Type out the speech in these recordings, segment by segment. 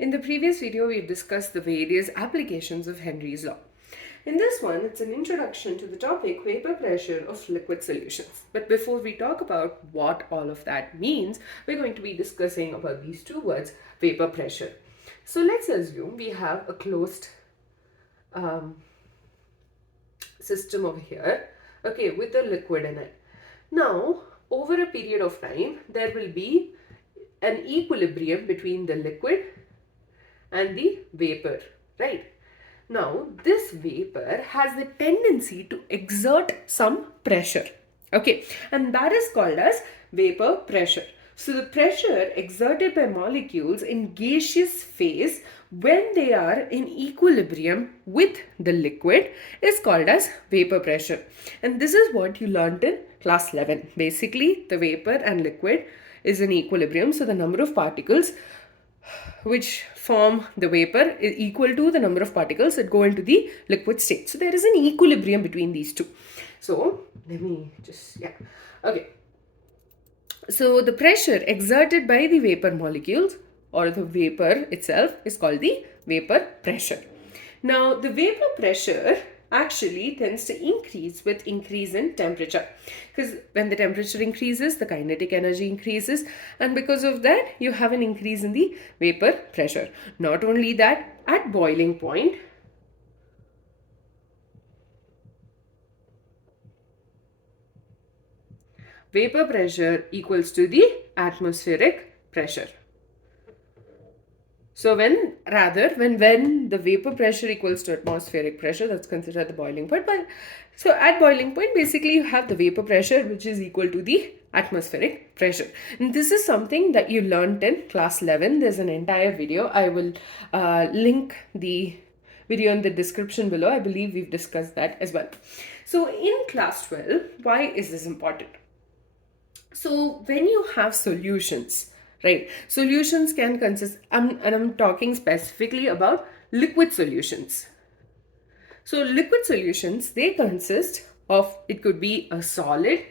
In the previous video, we discussed the various applications of Henry's law. In this one, it's an introduction to the topic vapor pressure of liquid solutions. But before we talk about what all of that means, we're going to be discussing about these two words, vapor pressure. So let's assume we have a closed system over here, okay, with a liquid in it. Now, over a period of time, there will be an equilibrium between the liquid and the vapor, right? Now, this vapor has the tendency to exert some pressure, okay, and that is called as vapor pressure. So, the pressure exerted by molecules in gaseous phase when they are in equilibrium with the liquid is called as vapor pressure. And this is what you learned in class 11. Basically, the vapor and liquid is in equilibrium. So, the number of particles which form the vapor is equal to the number of particles that go into the liquid state. So, there is an equilibrium between these two. So, let me just, okay. So, the pressure exerted by the vapor molecules or the vapor itself is called the vapor pressure. Now, the vapor pressure actually tends to increase with increase in temperature, because when the temperature increases, the kinetic energy increases, and because of that, you have an increase in the vapor pressure. Not only that, at boiling point, vapor pressure equals to the atmospheric pressure. So when the vapor pressure equals to atmospheric pressure, that's considered the boiling point. But so at boiling point, basically you have the vapor pressure which is equal to the atmospheric pressure. And this is something that you learned in class 11. There's an entire video. I will link the video in the description below. I believe we've discussed that as well. So in class 12, why is this important? So when you have solutions, right? Solutions can consist, and I'm talking specifically about liquid solutions. So liquid solutions, they consist of, it could be a solid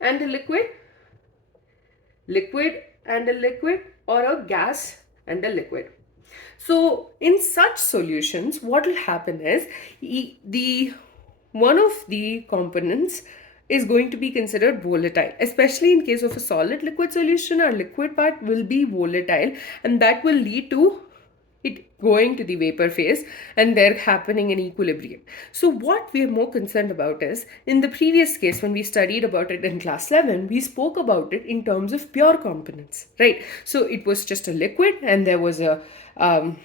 and a liquid, liquid and a liquid, or a gas and a liquid. So in such solutions, what will happen is one of the components is going to be considered volatile, especially in case of a solid liquid solution. Our liquid part will be volatile, and that will lead to it going to the vapor phase and there happening an equilibrium. So what we are more concerned about is, in the previous case when we studied about it in class 11, we spoke about it in terms of pure components, right? So it was just a liquid and there was an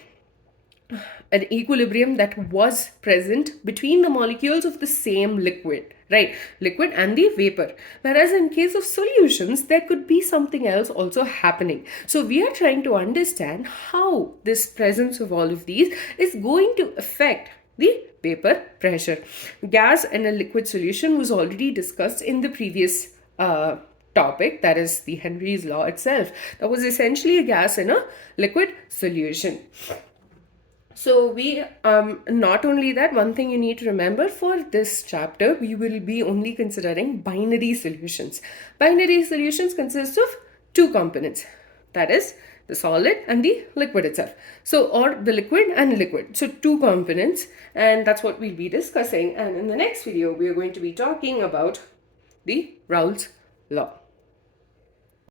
equilibrium that was present between the molecules of the same liquid, right? Liquid and the vapor. Whereas in case of solutions, there could be something else also happening. So we are trying to understand how this presence of all of these is going to affect the vapor pressure. Gas and a liquid solution was already discussed in the previous topic, that is the Henry's law itself. That was essentially a gas in a liquid solution. So we, not only that, one thing you need to remember for this chapter, we will be only considering binary solutions. Binary solutions consist of two components, that is the solid and the liquid itself. So, or the liquid and liquid. So two components, and that's what we'll be discussing. And in the next video, we are going to be talking about the Raoult's law.